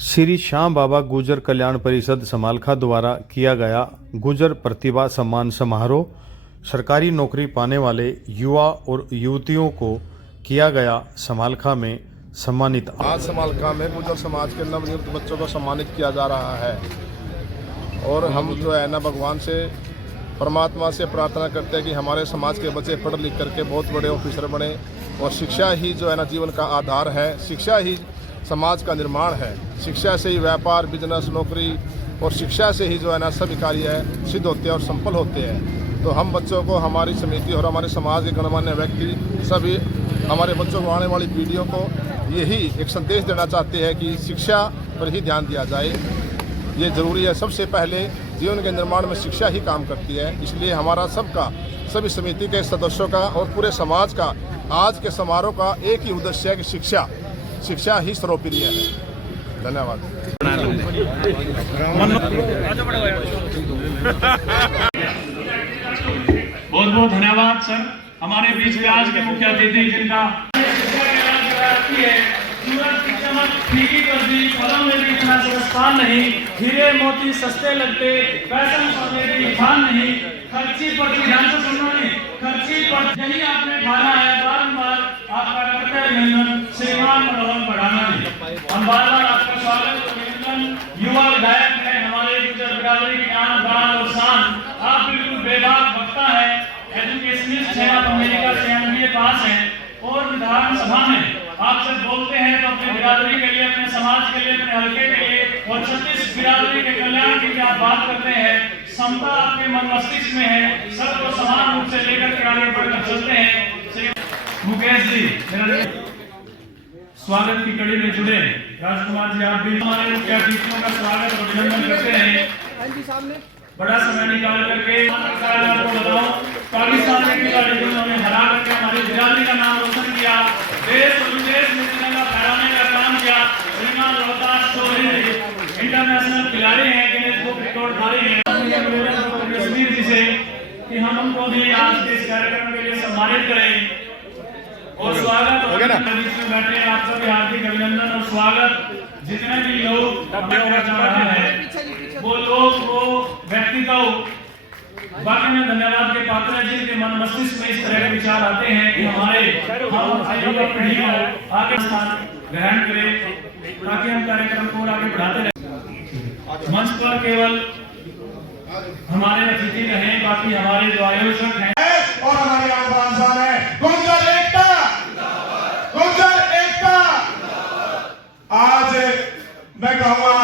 श्री श्याम बाबा गुर्जर कल्याण परिषद समालखा द्वारा किया गया गुर्जर प्रतिभा सम्मान समारोह सरकारी नौकरी पाने वाले युवा और युवतियों को किया गया समालखा में सम्मानित। आज समालखा में गुर्जर समाज के नवनियुक्त बच्चों को सम्मानित किया जा रहा है और हम जो है ना भगवान से परमात्मा से प्रार्थना करते हैं कि हमारे समाज के बच्चे पढ़ लिख करके बहुत बड़े ऑफिसर बने और शिक्षा ही जो है ना जीवन का आधार है। शिक्षा ही समाज का निर्माण है। शिक्षा से ही व्यापार, बिजनेस, नौकरी और शिक्षा से ही जो है ना सभी कार्य सिद्ध होते हैं और संपन्न होते हैं। तो हम बच्चों को, हमारी समिति और हमारे समाज के गणमान्य व्यक्ति सभी हमारे बच्चों को, आने वाली पीढ़ियों को यही एक संदेश देना चाहते हैं कि शिक्षा पर ही ध्यान दिया जाए। ये ज़रूरी है। सबसे पहले जीवन के निर्माण में शिक्षा ही काम करती है। इसलिए हमारा सबका, सभी समिति के सदस्यों का और पूरे समाज का आज के समारोह का एक ही उद्देश्य है कि शिक्षा ही सर्वोपरि है। धन्यवाद। बहुत बहुत धन्यवाद सर। हमारे बीच में आज के मुख्य अतिथि जिनका सूरज की चमक फीकी कर दी, फलों में भी इतना सस्ता नहीं, हीरे मोती सस्ते लगते, फैशन सोने की खान नहीं, खर्ची पर ध्यान से सुनना नहीं, खर्ची पर यही आपने खाना है। बारंबार आपका कर्तव्य अभिनंदन श्रीमान मनोहर बढ़ाना नहीं। हम बार बार आपका स्वागत अभिनंदन। युवा विधायक है हमारे गुर्जर बिरादरी की आन बान और शान। आप बिल्कुल बेबाक वक्ता है, एजुकेशनिस्ट है, आप अमेरिका से MBA पास हैं और विधानसभा में आप जब बोलते हैं तो अपनी बिरादरी के लिए, अपने समाज के लिए, अपने हल्के के लिए और 36 बिरादरी के कल्याण की आप बात करते हैं। समता आपके मन मस्तिष्क में है, सबको समान रूप से लेकर के आगे बढ़कर चलते हैं। मुकेश जी, मेरा स्वागत की कड़ी में जुड़े। राजकुमार जी, आप भी हमारे मुख्य अतिथियों का स्वागत और अभिनंदन करते हैं। बड़ा समय निकाल करके आपको बताऊं, पाकिस्तान में खिलाड़ी उन्होंने हरा करके हमारी बिरादरी का नाम रोशन किया, देश और विदेश में तिरंगा फहराने का काम किया। श्रीमान रोहतास चौधरी इंटरनेशनल खिलाड़ी हैं, गिनीज बुक रिकॉर्डधारी हैं। कश्मीर जी से कि हम उनको भी आज के इस कार्यक्रम के लिए सम्मानित करें और स्वागत और में बैठे आप सभी हार्दिक अभिनंदन और स्वागत। जितने भी लोग जा रहा है वो लोग, वो व्यक्ति को बाकी में धन्यवाद के पात्र हैं जिनके मन मस्तिष्क में इस तरह के विचार आते हैं कि हमारे पीढ़ी को आगे स्थान ग्रहण करें ताकि हम कार्यक्रम को आगे बढ़ाते रहें। मंच पर केवल हमारे अतिथि रहें, बाकी हमारे जो आयोजक हैं और हमारे आह्वान है गुर्जर एकता, गुर्जर एकता। आज मैं कहूँगा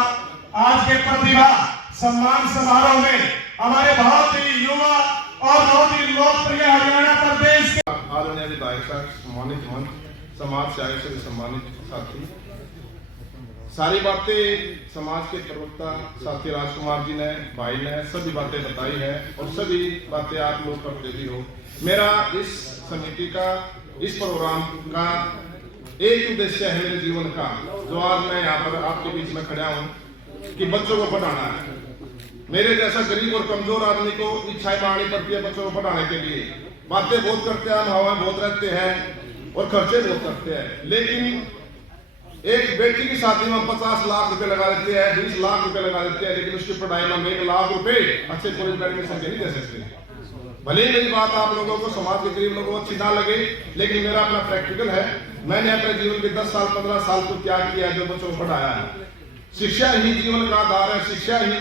आज के प्रतिभा सम्मान समारोह में हमारे बहुत ही युवा और बहुत ही लोकप्रिय हरियाणा प्रदेश के आदरणीय विधायक साहब, सम्मानित मंच, समाज से आगे से सम्मानित साथी, सारी बातें समाज के प्रवक्ता साथी राजकुमार जी ने, भाई ने सभी बातें बताई है और सभी बातें आप लोग करते भी हो। मेरा इस समिति का, इस प्रोग्राम का एक उद्देश्य है मेरे जीवन का, जो आज मैं यहाँ पर आपके बीच में खड़ा हूँ, कि बच्चों को पढ़ाना है। मेरे जैसा गरीब और कमजोर आदमी को इच्छाएं मांगनी पड़ती है बच्चों को पढ़ाने के लिए। बातें बहुत करते हैं, हम हवा बहुत रहते हैं और खर्चे बहुत करते हैं, लेकिन एक बेटी की शादी में 50 लाख रुपए लगा देते हैं, 20 लाख रुपए लगा देते हैं, लेकिन उसकी पढ़ाई में हम 1 लाख रुपए अच्छे कॉलेज में एडमिशन के नहीं दे सकते। भले ही मेरी बात आप लोगों को, समाज के गरीब लोगों को अच्छी ना लगे, लेकिन मेरा अपना प्रैक्टिकल है। मैंने अपने जीवन के 10 साल 15 साल को क्या किया, जो बच्चों को पढ़ाया है। शिक्षा ही जीवन का आधार है, शिक्षा ही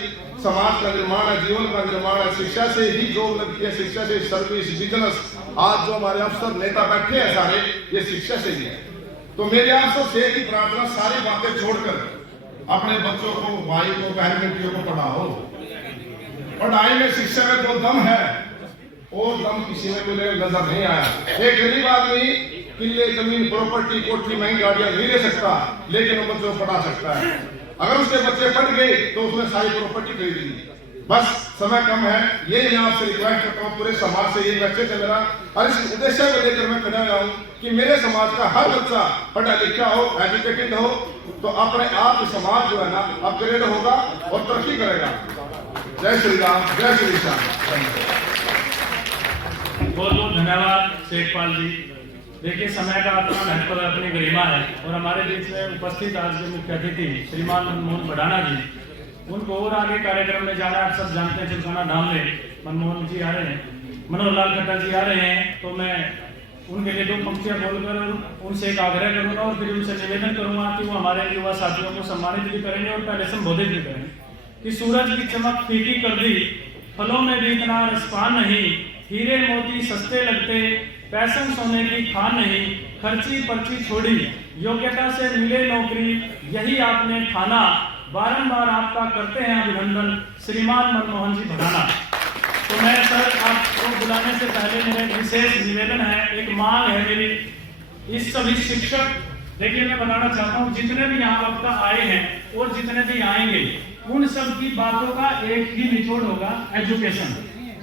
समाज का निर्माण है, जीवन का निर्माण है। शिक्षा से ही जॉब लगती है, शिक्षा से सर्विस, बिजनेस। आज जो हमारे अफसर नेता बैठे हैं सारे, ये शिक्षा से ही है। तो मेरे आपसे से की प्रार्थना, सारी बातें छोड़कर अपने बच्चों को, भाई को, बहन बेटियों को पढ़ाओ। पढ़ाई में शिक्षा में जो दम है और दम किसी में मुझे नजर नहीं आया। एक गरीब आदमी किले, जमीन, प्रॉपर्टी, कोठी, महंगी गाड़ियां नहीं ले सकता, लेकिन वो बच्चों को पढ़ा सकता है। अगर उसके बच्चे पढ़ गए तो उसने सारी प्रॉपर्टी खरीद ली। बस समय कम है, ये मैं आपसे रिक्वेस्ट करता हूँ, पूरे समाज से ये मैसेज है मेरा और इस उद्देश्य को लेकर मैं खड़ा हुआ हूँ कि मेरे समाज का हर बच्चा पढ़ा लिखा हो, एजुकेटेड हो, तो अपने आप समाज जो है ना अपग्रेड होगा और तरक्की करेगा। जय श्री राम, जय श्री श्याम। बहुत बहुत धन्यवाद शेखपाल जी। देखिए, समय का अपना महत्व है, अपनी गरिमा है। और हमारे बीच में उपस्थित आज के मुख्य अतिथि श्रीमान मनमोहन भडाना जी, उनको और आगे कार्यक्रम में जाना, आप सब जानते हैं, चिल्काना धाम में मनमोहन जी आ रहे हैं, मनोहर लाल खट्टर जी आ रहे हैं। तो मैं उनके लिए 2 पंक्तियां बोलकर उनसे एक आग्रह करूंगा और फिर उनसे निवेदन करूंगा कि वो हमारे युवा साथियों को सम्मानित भी करेंगे और पहले संबोधित भी करेंगे कि सूरज की चमक फीकी कर दी, फलों में भी इतना रसपान नहीं, हीरे मोती सस्ते लगते, पैसन सोने की खान नहीं, खर्ची पर्ची छोड़ी, योग्यता से मिले नौकरी, यही आपने ठाना, बारंबार आपका करते हैं अभिनंदन, श्रीमान मनमोहन जी भडाना। तो मैं सर आपको बुलाने से पहले मेरा एक विशेष निवेदन है, एक मांग है मेरी, इस सभी शिक्षक, देखिए मैं बताना चाहता हूँ, जितने भी यहाँ वक्त आए हैं और जितने भी आएंगे, उन सब की बातों का एक ही निचोड़ होगा, एजुकेशन।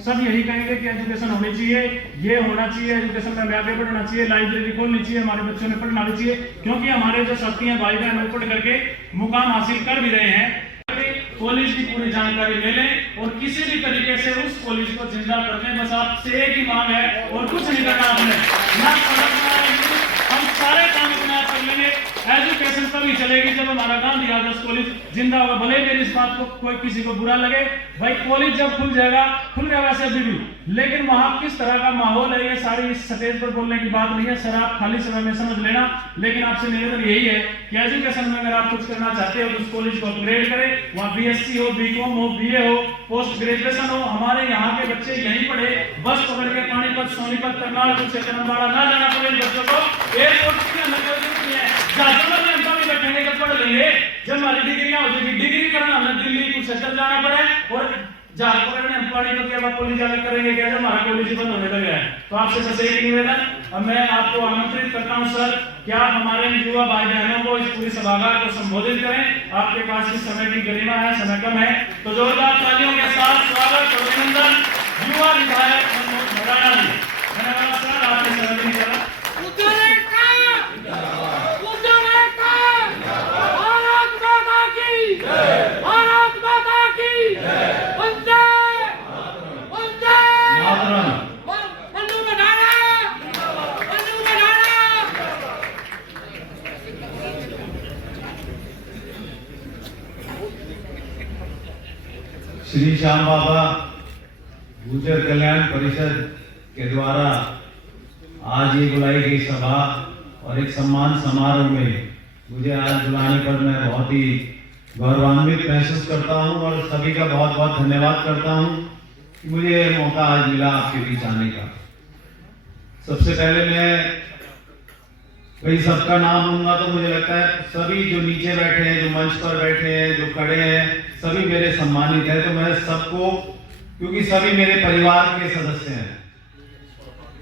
सब यही कहेंगे कि एजुकेशन होनी चाहिए, ये होना चाहिए, एजुकेशन में आगे बढ़ना चाहिए, लाइब्रेरी खोलनी चाहिए, हमारे बच्चों ने पढ़ना भी चाहिए, क्योंकि हमारे जो साथी हैं भाई बहन पढ़ करके मुकाम हासिल कर भी रहे हैं। कॉलेज की पूरी जानकारी ले लें और किसी भी तरीके से उस कॉलेज को जिंदा कर दें, बस आपसे एक ही मांग है और कुछ नहीं करना आपने, ना पढ़ना, हम सारे काम अपने आप कर लेंगे। एजुकेशन तभी चलेगी जब हमारा गांधी आदर्श कॉलेज जिंदा होगा। भले मेरी इस बात को कोई किसी को बुरा लगे, भाई कॉलेज जब खुल जाएगा वैसे भी, लेकिन वहां किस तरह का माहौल है, ये सारी स्टेज पर बोलने की बात नहीं है सर, आप खाली समय में समझ लेना। लेकिन आपसे निवेदन यही है कि एजुकेशन में अगर आप कुछ करना चाहते हो तो उस कॉलेज को अपग्रेड करें, वहाँ बीएससी हो, बीकॉम हो, बीए हो, पोस्ट ग्रेजुएशन हो। हमारे यहाँ के बच्चे यहीं पढ़े, बस पकड़ के पानीपत, सोनीपत, करनाल, कुरुक्षेत्र ना जाना पड़े बच्चों को। एयरपोर्ट की हमें कोई जरूरत नहीं है, जहाजों में हम भी बैठेंगे जब पढ़ लेंगे, जब हमारी डिग्रियां हो जाएगी, डिग्री करना हमें दिल्ली कुरुक्षेत्र जाना पड़े और जहाज पकड़ने हम पानीपत के बाद कॉलेज जाकर करेंगे क्या, जब हमारा कॉलेज बंद होने लगा है। तो आपसे बस एक निवेदन, अब मैं आपको आमंत्रित करता हूं सर, क्या आप हमारे युवा भाई बहनों को इस पूरी सभागार को संबोधित करें। आपके पास इस समय की गरिमा है, समय कम है, तो जोरदार तालियों के साथ स्वागत और अभिनंदन युवा विधायक मनमोहन भडाना जी। धन्यवाद सर, आपने समय नहीं करा। श्री श्याम बाबा गुर्जर कल्याण परिषद के द्वारा आज ये बुलाई गई सभा और एक सम्मान समारोह में मुझे आज बुलाने पर मैं बहुत ही गौरवान्वित महसूस करता हूं और सभी का बहुत बहुत धन्यवाद करता हूं कि मुझे मौका आज मिला आपके बीच आने का। सबसे पहले मैं भाई सबका नाम लूंगा तो मुझे लगता है सभी जो नीचे बैठे हैं, जो मंच पर बैठे हैं, जो खड़े हैं, सभी मेरे सम्मानित हैं। तो मैं सबको, क्योंकि सभी मेरे परिवार के सदस्य हैं,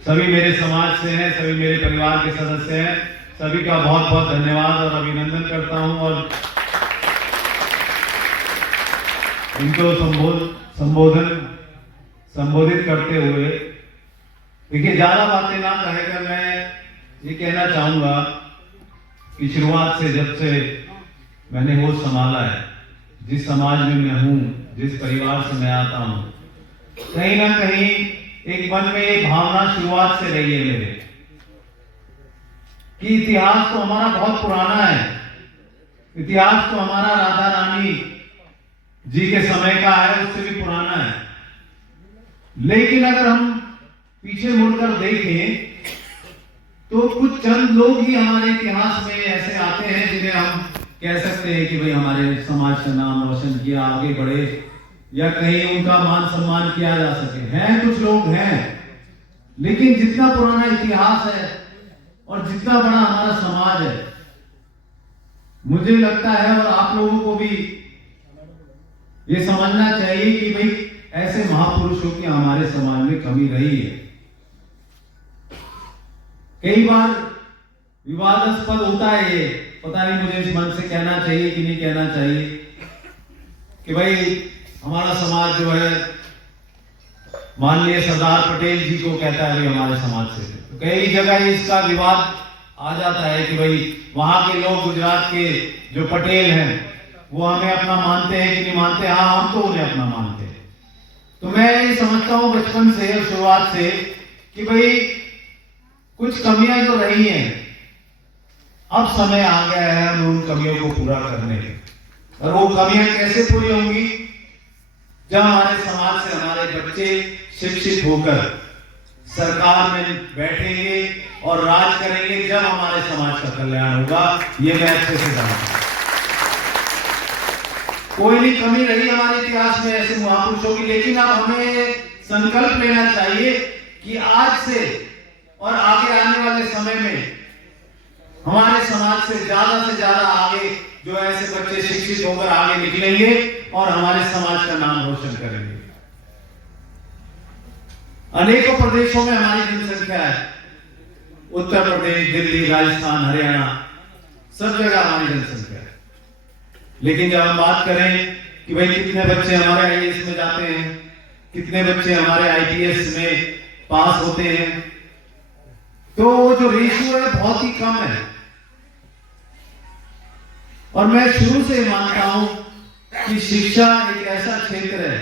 सभी मेरे समाज से हैं, सभी मेरे परिवार के सदस्य हैं, सभी का बहुत बहुत धन्यवाद और अभिनंदन करता हूं और इनको संबोधित करते हुए देखिए ज्यादा बातें ना कहकर मैं ये कहना चाहूंगा कि शुरुआत से जब से मैंने होश संभाला है, जिस समाज में मैं हूं, जिस परिवार से मैं आता हूं, कहीं ना कहीं एक मन में ये भावना शुरुआत से रही है मेरे कि इतिहास तो हमारा बहुत पुराना है, इतिहास तो हमारा राधा रानी जी के समय का है, उससे भी पुराना है। लेकिन अगर हम पीछे मुड़कर देखें तो कुछ चंद लोग ही हमारे इतिहास में ऐसे आते हैं जिन्हें हम कह सकते हैं कि भाई हमारे समाज का नाम रोशन किया, आगे बढ़े या कहीं उनका मान सम्मान किया जा सके। हैं कुछ लोग हैं, लेकिन जितना पुराना इतिहास है और जितना बड़ा हमारा समाज है, मुझे लगता है और आप लोगों को भी ये समझना चाहिए कि भाई ऐसे महापुरुषों की हमारे समाज में कमी रही है। कई बार विवादास्पद होता है ये, पता नहीं मुझे इस मन से कहना चाहिए कि नहीं कहना चाहिए कि भाई हमारा समाज जो है माननीय सरदार पटेल जी को कहता है भाई हमारे समाज से, तो कई जगह इसका विवाद आ जाता है कि भाई वहां के लोग गुजरात के जो पटेल हैं वो हमें अपना मानते हैं कि नहीं मानते। हाँ, हम तो उन्हें अपना मानते हैं। तो मैं ये समझता हूं बचपन से और शुरुआत से कि भाई कुछ कमियां जो रही हैं, अब समय आ गया है हम उन कमियों को पूरा करने के। और वो कमियां कैसे पूरी होंगी? जब हमारे समाज से हमारे बच्चे शिक्षित होकर सरकार में बैठेंगे और राज करेंगे, जब हमारे समाज का कल्याण होगा। ये मैं अच्छे से जानता हूं। कोई भी कमी रही हमारे इतिहास में ऐसे महापुरुषों की, लेकिन अब हमें संकल्प लेना चाहिए कि आज से और आगे आने वाले समय में हमारे समाज से ज्यादा आगे जो ऐसे बच्चे शिक्षित होकर आगे निकलेंगे और हमारे समाज का नाम रोशन करेंगे। अनेकों प्रदेशों में हमारी जनसंख्या है, उत्तर प्रदेश, दिल्ली, राजस्थान, हरियाणा, सब जगह हमारी जनसंख्या है। लेकिन जब हम बात करें कि भाई कितने बच्चे हमारे आईएएस में जाते हैं, कितने बच्चे हमारे आईपीएस में पास होते हैं, तो जो रेशियो है बहुत ही कम है। और मैं शुरू से मानता हूं कि शिक्षा एक ऐसा क्षेत्र है,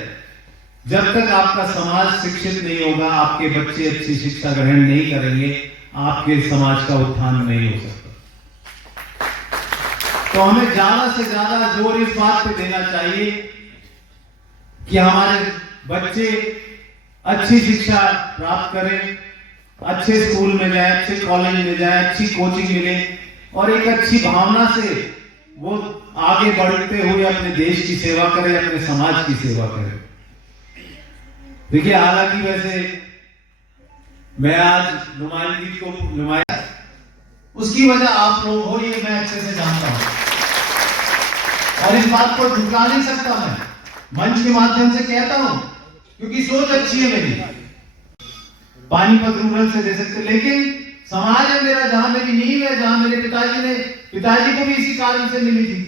जब तक आपका समाज शिक्षित नहीं होगा, आपके बच्चे अच्छी शिक्षा ग्रहण नहीं करेंगे, आपके समाज का उत्थान नहीं हो सकता। तो हमें ज्यादा से ज्यादा जोर इस बात पे देना चाहिए कि हमारे बच्चे अच्छी शिक्षा प्राप्त करें, अच्छे स्कूल में जाए, अच्छे कॉलेज में जाए, अच्छी कोचिंग मिले और एक अच्छी भावना से वो आगे बढ़ते हुए अपने देश की सेवा करें, अपने समाज की सेवा करें। देखिए, हालांकि वैसे मैं आज नुमाइंदगी को नुमाया, उसकी वजह आप लोग हो, ये मैं अच्छे से जानता हूं और इस बात को झुकला नहीं सकता। मैं मंच के माध्यम से कहता हूं क्योंकि सोच अच्छी है मेरी, पानीपत रूरल से दे सकते, लेकिन समाज है मेरा, जहां मेरी नींव है, जहां मेरे पिताजी को भी इसी कारण से मिली थी।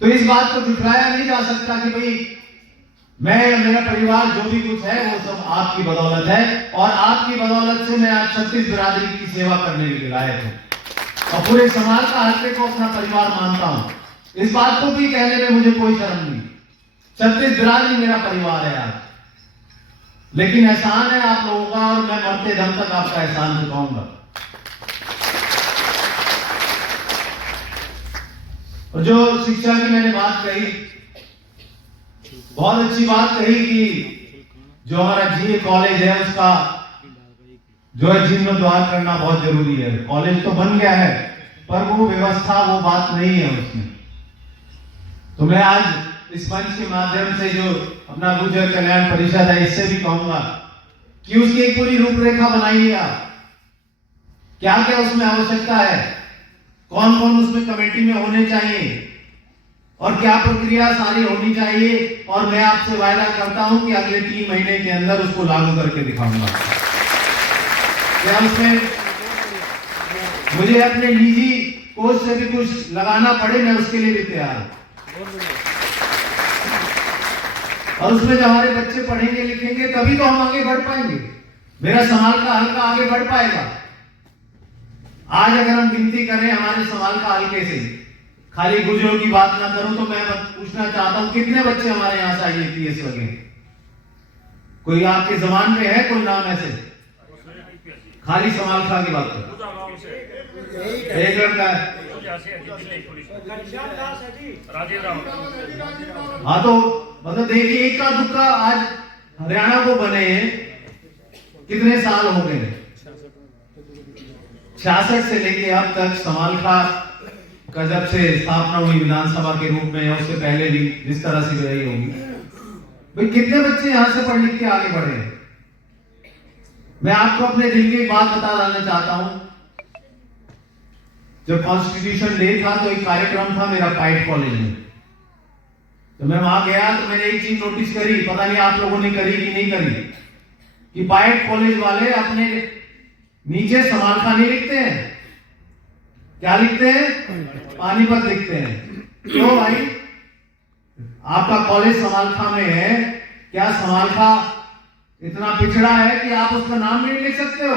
तो इस बात को झुकलाया नहीं जा सकता कि भाई मैं, मेरा परिवार जो भी कुछ है वो सब आपकी बदौलत है और आपकी बदौलत से मैं आज 36 बिरादरी की सेवा करने के लिए लायक हूं और पूरे समाज का हल्के को अपना परिवार मानता हूं। इस बात को भी कहने में मुझे कोई शर्म नहीं। 36 बिरादरी मेरा परिवार है आज, लेकिन एहसान है आप लोगों का और मैं मरते दम तक आपका एहसान चुकाऊंगा। और जो शिक्षा की मैंने बात कही, बहुत अच्छी बात कही कि जो हमारा जीए कॉलेज है उसका जो है जीर्णोद्धार करना बहुत जरूरी है। कॉलेज तो बन गया है पर वो व्यवस्था, वो बात नहीं है उसमें। तो मैं आज इस मंच के माध्यम से जो अपना गुर्जर कल्याण परिषद है, इससे भी कहूंगा कि उसकी एक पूरी रूपरेखा बनाइए आप, क्या क्या उसमें आवश्यकता है, कौन कौन उसमें कमेटी में होने चाहिए और क्या प्रक्रिया सारी होनी चाहिए। और मैं आपसे वायदा करता हूं कि अगले 3 महीने के अंदर उसको लागू करके दिखाऊंगा। क्या उसमें मुझे अपने निजी कोष से भी कुछ लगाना पड़े, मैं उसके लिए भी तैयार हूं। और उसमें जब हमारे बच्चे पढ़ेंगे लिखेंगे तभी तो हम आगे बढ़ पाएंगे, मेरा समाज का हल्का आगे बढ़ पाएगा। आज अगर हम गिनती करें हमारे समाज का हल्के से, खाली गुजरों की बात ना करूं तो मैं पूछना चाहता हूं कितने बच्चे हमारे यहां से आईएपीएस लगे? कोई आपके जबान में है कोई नाम ऐसे? खाली समाल खा की बात करो, एक लड़का है। हाँ, तो मतलब देखिए, एक का दुक्का आज हरियाणा को बने कितने साल हो गए? 66 से लेके अब तक समालखा का जब से स्थापना हुई विधानसभा के रूप में, या उससे पहले भी जिस तरह से रही होगी, भाई कितने बच्चे यहां से पढ़ लिख के आगे बढ़े? मैं आपको अपने दिल की बात बता डालना चाहता हूं। जब कॉन्स्टिट्यूशन डे था तो एक कार्यक्रम था मेरा पाइट कॉलेज में, तो मैं वहां गया तो मैंने एक चीज नोटिस करी, पता नहीं आप लोगों ने करी कि नहीं करी, कि पाइट कॉलेज वाले अपने नीचे समालखा नहीं लिखते हैं। क्या लिखते हैं? पानीपत लिखते हैं। क्यों भाई? आपका कॉलेज समालखा में है, क्या समालखा इतना पिछड़ा है कि आप उसका नाम नहीं लिख सकते हो?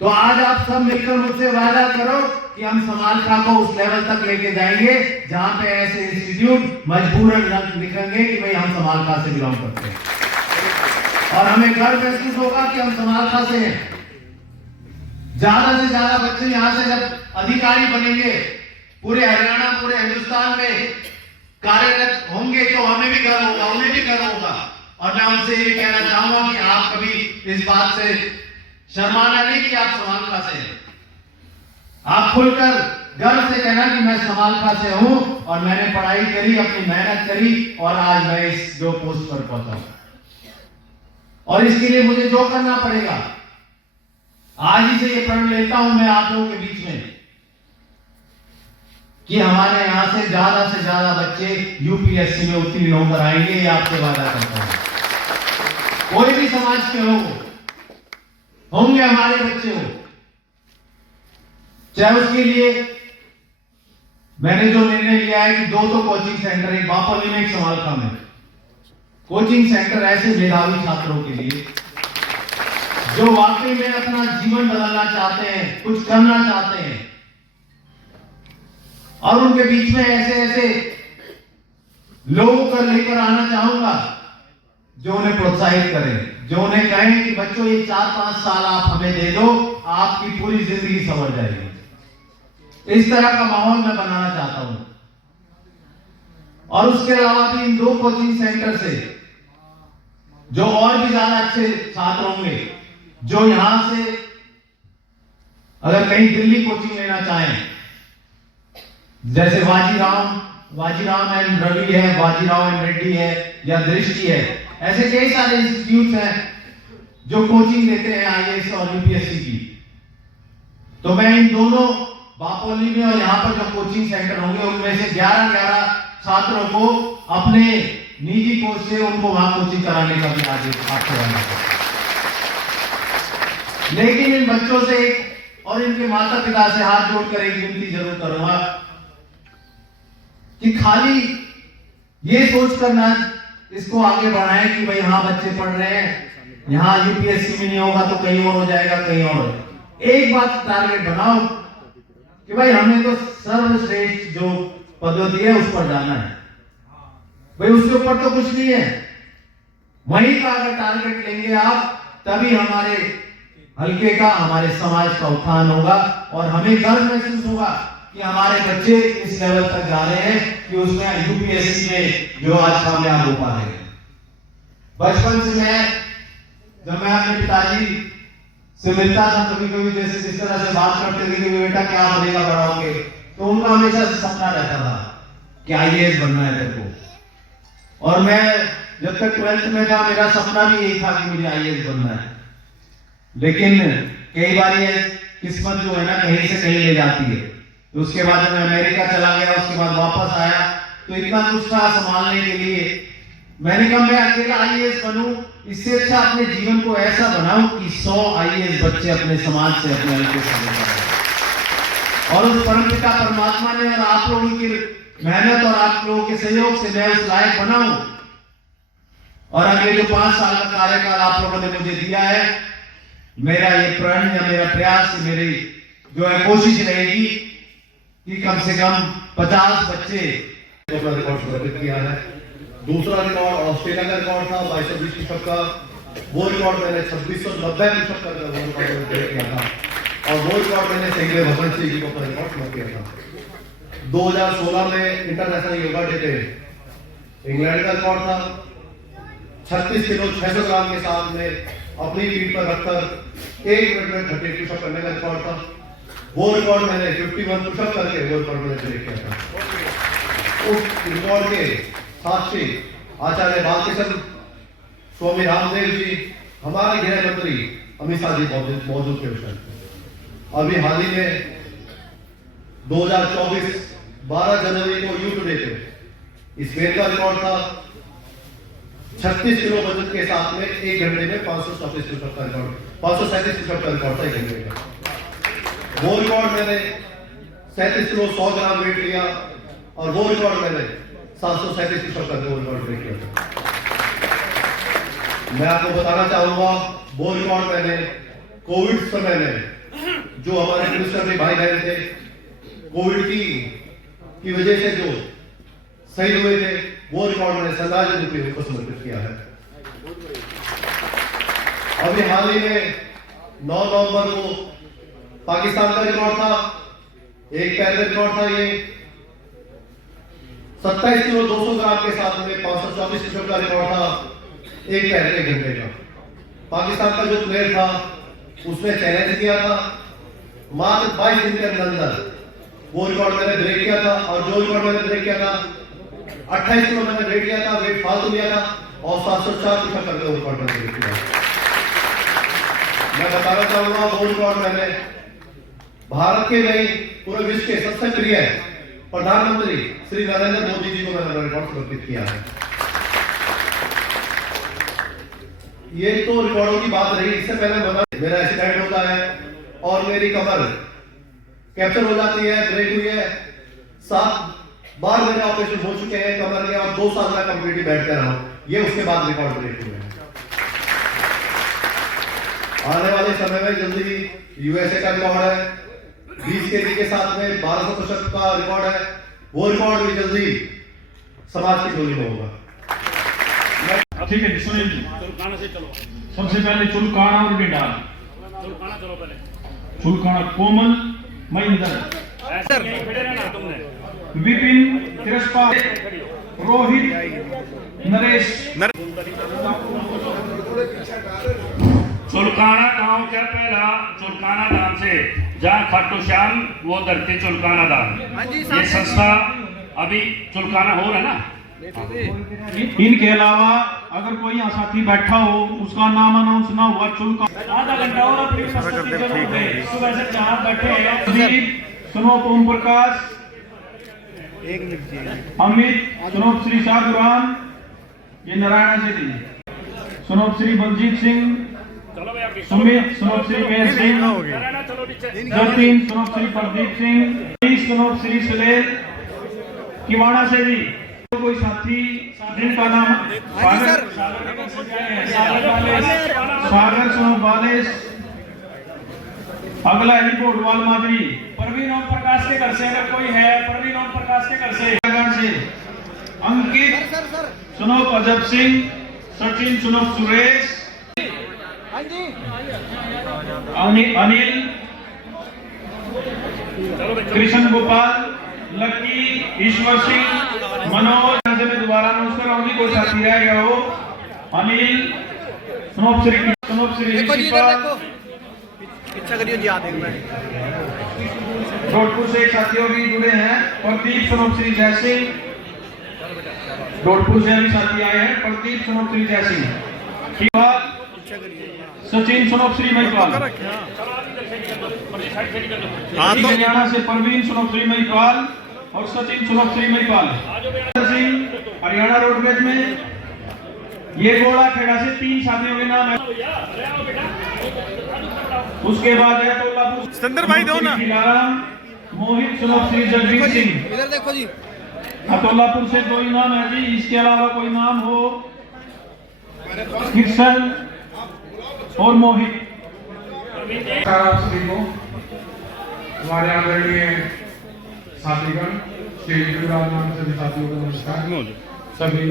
तो आज आप सब मिलकर मुझसे वादा करो कि हम समालखा को उस लेवल तक लेके जाएंगे जहां पे ऐसे इंस्टीट्यूट मजबूरन लिखेंगे कि भाई हम समालखा से बिलोंग करते हैं। और हमें गर्व महसूस होगा कि हम समालखा से हैं। ज्यादा से ज्यादा बच्चे यहां से जब अधिकारी बनेंगे, पूरे हरियाणा, पूरे हिंदुस्तान में कार्यरत होंगे, तो हमें भी गर्व होगा, उन्हें भी गर्व होगा। और मैं उनसे ये कहना चाहूंगा कि आप कभी इस बात से शर्माना नहीं कि आप समालखा से हैं। आप खुलकर गर्व से कहना कि मैं समालखा से हूं और मैंने पढ़ाई करी, अपनी मेहनत करी और आज मैं इस जो पोस्ट पर पहुंचा हूं। और इसके लिए मुझे जो करना पड़ेगा, आज ही से ये प्रण लेता हूं मैं आप लोगों के बीच में कि हमारे यहां से ज्यादा बच्चे यूपीएससी में उत्तीर्ण होकर आएंगे। ये आपसे वादा करता हूं। कोई भी समाज के होंगे हमारे बच्चे हो, चाहे उसके लिए मैंने जो निर्णय लिया है कि 2 कोचिंग सेंटर, एक बापोली में, एक समालखा में, कोचिंग सेंटर ऐसे मेधावी छात्रों के लिए जो वाकई में अपना जीवन बदलना चाहते हैं, कुछ करना चाहते हैं। और उनके बीच में ऐसे लोगों को लेकर आना चाहूंगा जो उन्हें प्रोत्साहित करें, जो उन्हें कहें कि बच्चों ये 4-5 साल आप हमें दे दो, आपकी पूरी जिंदगी संवर जाएगी। इस तरह का माहौल मैं बनाना चाहता हूं। और उसके अलावा भी इन 2 कोचिंग सेंटर से जो और भी ज्यादा अच्छे छात्र होंगे, जो यहां से अगर कहीं दिल्ली कोचिंग लेना चाहें, जैसे वाजीराम एंड रवि है, वाजीराव एंड रेड्डी है, या दृष्टि है, ऐसे कई सारे इंस्टीट्यूट हैं जो कोचिंग देते हैं आईएएस और यूपीएससी की। तो मैं इन दोनों बापोली में और यहाँ पर जो कोचिंग सेंटर होंगे, उनमें से 11 छात्रों को अपने निजी कोच से उनको वहां कोचिंग कराने का भी आदेश आपको देना है। लेकिन इन बच्चों से और इनके माता पिता से हाथ जोड़कर एक विनती जरूर करूंगा कि खाली ये सोच कर ना इसको आगे बढ़ाएं कि भाई हाँ बच्चे पढ़ रहे हैं, यहाँ यूपीएससी में नहीं होगा तो कहीं और हो जाएगा, कहीं और। एक बात टारगेट बनाओ कि भाई हमें तो सर्वश्रेष्ठ जो पदोन्नति है उस पर जाना है। भाई उसके ऊपर तो कुछ नहीं है, वहीं का अगर टारगेट लेंगे आप, तभी हमारे हल्के का, हमारे समाज का उत्थान होगा और हमें गर्व महसूस होगा कि हमारे बच्चे इस लेवल तक जा रहे हैं कि उसमें यूपीएससी में जो आज कामयाब हो पा रहे हैं। बचपन से जब मैं अपने पिताजी से मिलता था, कभी जैसे जिस तरह से बात करते थे कि बेटा क्या बनेगा बड़ा होके, तो उनका हमेशा से सपना रहता था कि आईएएस बनना है तेरे को। और मैं जब तक 12th में था, मेरा सपना भी यही था कि मुझे आईएएस बनना है। लेकिन कई बार ये किस्मत जो है ना कहीं से कहीं ले जाती है। तो उसके बाद मैं अमेरिका चला गया, उसके बाद वापस आया, तो इतना कुछ था संभालने के लिए। मैंने कहा मैं अकेला आईएएस बनूं, इससे अच्छा अपने जीवन को ऐसा बनाऊं कि 100 आईएएस बच्चे अपने समाज से, अपने हल्के से, और उस परमपिता परमात्मा ने और आप लोगों की मेहनत और आप लोगों के सहयोग से मैं उस लायक बनाऊं। और अगले जो 5 साल का कार्यकाल आप लोगों ने मुझे दिया है, मेरा ये प्रण या मेरा प्रयास, मेरी जो है कोशिश रहेगी कि कम से कम 50 बच्चे रिकॉर्ड स्थापित किया है। दूसरा रिकॉर्ड ऑस्ट्रेलिया का रिकॉर्ड था 2220 पुशअप का, वो रिकॉर्ड मैंने 2690 पुशअप का वो रिकॉर्ड किया था। और वो रिकॉर्ड मैंने सेंगले भवन सिंह जी को अपना रिकॉर्ड किया था। 2016 में इंटरनेशनल योगा डे पे इंग्लैंड का रिकॉर्ड था। 36 किलो 600 ग्राम के साथ में अपनी पीठ पर रखकर 1 मिनट में 30 पुशअप करने का रिकॉर्ड था। वो रिकॉर्ड मैंने 51 पुशअप करके वो रिकॉर्ड मैंने ब्रेक किया था। उस रिकॉर्ड के साक्षी आचार्य बालकृष्ण स्वामी रामदेव जी, हमारे गृह मंत्री अमित शाह जी मौजूद थे उस टाइम। अभी हाल ही में 2024 12 जनवरी को यूथ डे पे स्पेन का रिकॉर्ड था 36 किलो वजन के साथ में 1 घंटे में 537 पुशअप का रिकॉर्ड, 537 पुशअप का रिकॉर्ड था 1 घंटे का। वो रिकॉर्ड मैंने 37 किलो 100 ग्राम वेट लिया और वो रिकॉर्ड मैंने 737 पुशअप का रिकॉर्ड ब्रेक किया था। मैं आपको बताना चाहूंगा वो रिकॉर्ड मैंने कोविड समय में जो हमारे पुलिसकर्मी भाई बहन थे, कोविड की वजह से जो शहीद हुए थे, वो रिकॉर्ड मैंने श्रद्धांजलि रूप में उनको समर्पित किया है। अभी हाल ही में 9 नवंबर को पाकिस्तान का रिकॉर्ड था, एक पैर का रिकॉर्ड था ये 27 किलो 200 ग्राम के साथ में 524 पुशअप का रिकॉर्ड था एक पैर के घंटे का। पाकिस्तान का जो प्लेयर था उसने चैलेंज किया था, मात्र 22 दिन के अंदर वो रिकॉर्ड मैंने ब्रेक किया था। और जो रिकॉर्ड मैंने ब्रेक किया था 28 किलो मैंने वेट किया था, वेट फालतू लिया था और 704 पुशअप करके वो रिकॉर्ड मैंने ब्रेक किया। मैं बताना चाहूंगा वो रिकॉर्ड मैंने भारत के नहीं पूरे विश्व के सबसे प्रिय प्रधानमंत्री श्री नरेंद्र मोदी जी को मैंने रिकॉर्ड समर्पित किया है। ये तो रिकॉर्डों की बात रही। इससे पहले मेरा एक्सीडेंट होता है और मेरी कमर कैप्चर हो जाती है, ब्रेक हुई है। 7 बार मेरे ऑपरेशन हो चुके हैं कमर के और 2 साल मैं कंप्लीटली बैठ कर रहा हूं। ये उसके बाद रिकॉर्ड ब्रेक हुए हैं। आने वाले समय में जल्दी यूएसए का रिकॉर्ड है 20 केजी के साथ में 1200 पुशअप का रिकॉर्ड है। वो रिकॉर्ड भी जल्दी समाज की झोली में होगा। ठीक है सुनील जी, सबसे पहले चुलकाना और डिंडाल। चुलकाना कोमल महेंद्र, विपिन तिरस्पा, रोहित नरेश। चुलकाना गांव का पहला चुलकाना धाम से जहाँ खाटू श्याम वो धरती चुलकाना धाम, ये संस्था अभी चुलकाना हो रहा है ना। इनके अलावा अगर कोई यहाँ साथी बैठा हो उसका नाम अनाउंस ना हुआ, चुलकाना आधा घंटा और अपनी उपस्थिति जरूर दें। सुबह से जहाँ बैठे हैं सुनोप ओम प्रकाश, अमित, सुनोप श्री शाहरुरान, ये नारायण से थी, सुनोप श्री बलजीत सिंह, सुमित, सुनोप श्री महेश सिंह, जतिन, सुनोप श्री प्रदीप सिंह, सुनोप श्री सुलेल किवाड़ा से भी कोई साथी जिनका नाम सागर सुनोप बालेश, अगला है बोडवाल माधुरी, प्रवीण ओम प्रकाश के घर से अगर कोई है, प्रवीण ओम प्रकाश के घर से अंकित, सुनोप अजब सिंह, सचिन, सुनोप सुरेश, अनिल, कृष्ण गोपाल, लक्की, ईश्वर सिंह, मनोज। मैं दोबारा अनाउंस कर रहा हूँ, कोई साथी रह गया हो। अनिल, सुनोप श्री इच्छा करिए जी, याद है मैं जोधपुर से एक साथियों भी जुड़े हैं, प्रदीप, सुनोप श्री जय सिंह, जोधपुर से भी साथी आए हैं, प्रदीप, सुनोप श्री जय सिंह, सचिन, सुनोप श्री महिपाल, हरियाणा से परवीन, सुनोप श्री महिपाल और सचिन, सुनोप श्री महिपाल सिंह, हरियाणा रोडवेज में। ये गोड़ा खेड़ा से 3 साथियों के नाम है। उसके बाद है सुंदर भाई दो ना, मोहित, सुनोप श्री जगजीत सिंह। इधर देखो जी, अतोलापुर से 2 इनाम है जी। इसके अलावा कोई नाम हो, किशन और मोहित। आप सभी को हमारे आदरणीय साथीगण, श्री विराजमान सभी साथियों को नमस्कार। सभी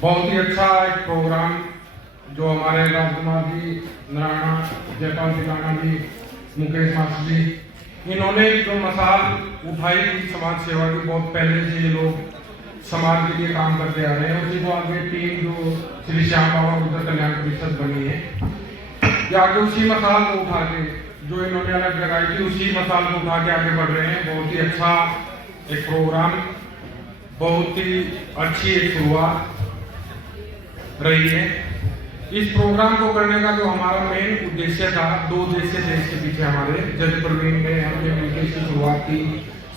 बहुत ही अच्छा एक प्रोग्राम जो हमारे राजकुमार जी, नारायण, जयपाल जी, राणा जी, मुकेश मास्टर जी, इन्होंने जो मसाल उठाई थी समाज सेवा की, बहुत पहले से ये लोग समाज के लिए काम करते आ रहे हैं। उसी को आगे टीम जो श्री श्याम बाबा गुजर कल्याण परिषद बनी है, या आगे उसी मसाल को उठा के जो इन्होंने अलग लगाई थी उसी मसाल को उठा के आगे बढ़ रहे हैं। बहुत ही अच्छा एक प्रोग्राम, बहुत ही अच्छी एक शुरुआत रही है। इस प्रोग्राम को करने का जो हमारा मेन उद्देश्य था, 2 उद्देश्य थे इसके पीछे हमारे। जज प्रवीण ने हमने मिलकर इसकी शुरुआत की,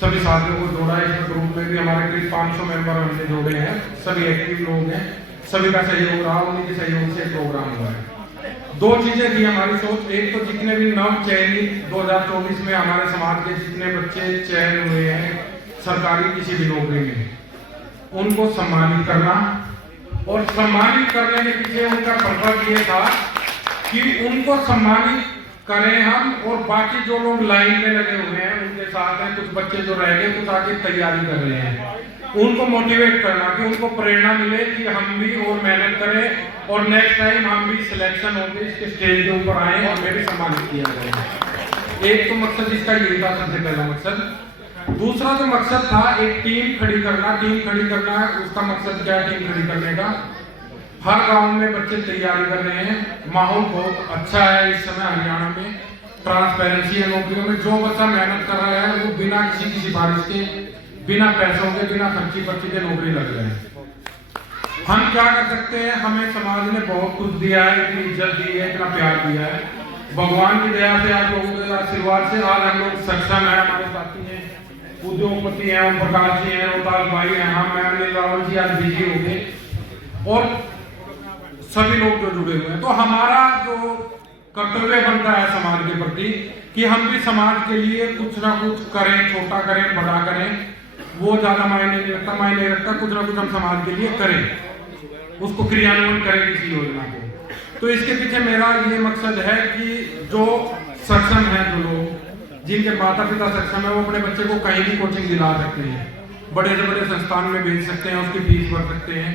सभी साथियों को जोड़ा। इसमें ग्रुप में भी हमारे करीब 500 मेंबर हमने जोड़े हैं, सभी एक्टिव लोग हैं, सभी का सहयोग रहा, उन्हीं के सहयोग से प्रोग्राम हुआ है। 2 चीजें थी हमारी सोच। एक तो जितने भी नव चयनित 2024 में हमारे समाज के जितने बच्चे चयन हुए हैं सरकारी किसी भी नौकरी में, उनको सम्मानित करना। और सम्मानित करने के पीछे उनका पर्पज ये था कि उनको सम्मानित करें हम, और बाकी जो लोग लाइन में लगे हुए हैं उनके साथ हैं, कुछ बच्चे जो रह गए कुछ आगे तैयारी कर रहे हैं, उनको मोटिवेट करना कि उनको प्रेरणा मिले कि हम भी और मेहनत करें और नेक्स्ट टाइम हम भी सिलेक्शन होकर इसके स्टेज के ऊपर आए और मेरे सम्मानित किया जाए। एक तो मकसद इसका यही था, सबसे पहला मकसद। दूसरा जो मकसद था एक टीम खड़ी करना। उसका मकसद क्या है टीम खड़ी करने का? हर गांव में बच्चे तैयारी कर रहे हैं, माहौल बहुत अच्छा है इस समय हरियाणा में, ट्रांसपेरेंसी है नौकरियों में। जो बच्चा मेहनत कर रहा है वो बिना किसी की सिफारिश के, बिना पैसों के, बिना खर्ची पर्ची के नौकरी लग रहे हैं। हम क्या कर सकते हैं? हमें समाज ने बहुत कुछ दिया है, इतनी इज्जत दी है, इतना प्यार दिया है। भगवान की दया से, आप लोगों के आशीर्वाद से आज हम लोग सक्षम है। हमारे साथी हैं, उद्योगपति हैं, ओम प्रकाश जी हैं, रोहतास भाई हैं, हम मैं अनिल रावल जी आज बिजी हो गए और सभी लोग जो जुड़े हुए हैं। तो हमारा जो कर्तव्य बनता है समाज के प्रति कि हम भी समाज के लिए कुछ ना कुछ करें, छोटा करें, बड़ा करें, वो ज्यादा मायने नहीं रखता, कुछ ना कुछ हम समाज के लिए करें, उसको क्रियान्वयन करें किसी योजना को। तो इसके पीछे मेरा ये मकसद है कि जो सक्षम है, जो लोग जिनके माता पिता सक्षम है, वो अपने बच्चे को कहीं भी कोचिंग दिला सकते हैं, बड़े से बड़े संस्थान में भेज सकते हैं, उसकी फीस भर सकते हैं।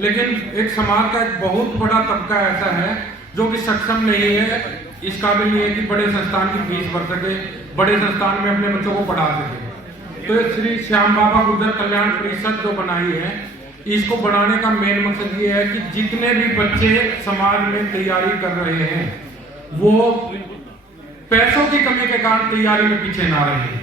लेकिन एक समाज का एक बहुत बड़ा तबका ऐसा है जो कि सक्षम नहीं है, इस काबिल नहीं है कि बड़े संस्थान की फीस भर सके, बड़े संस्थान में अपने बच्चों को पढ़ा सके। तो श्री श्याम बाबा गुर्जर कल्याण परिषद जो बनाई है, इसको बनाने का मेन मकसद ये है कि जितने भी बच्चे समाज में तैयारी कर रहे हैं वो पैसों की कमी के कारण तैयारी में पीछे ना रहे।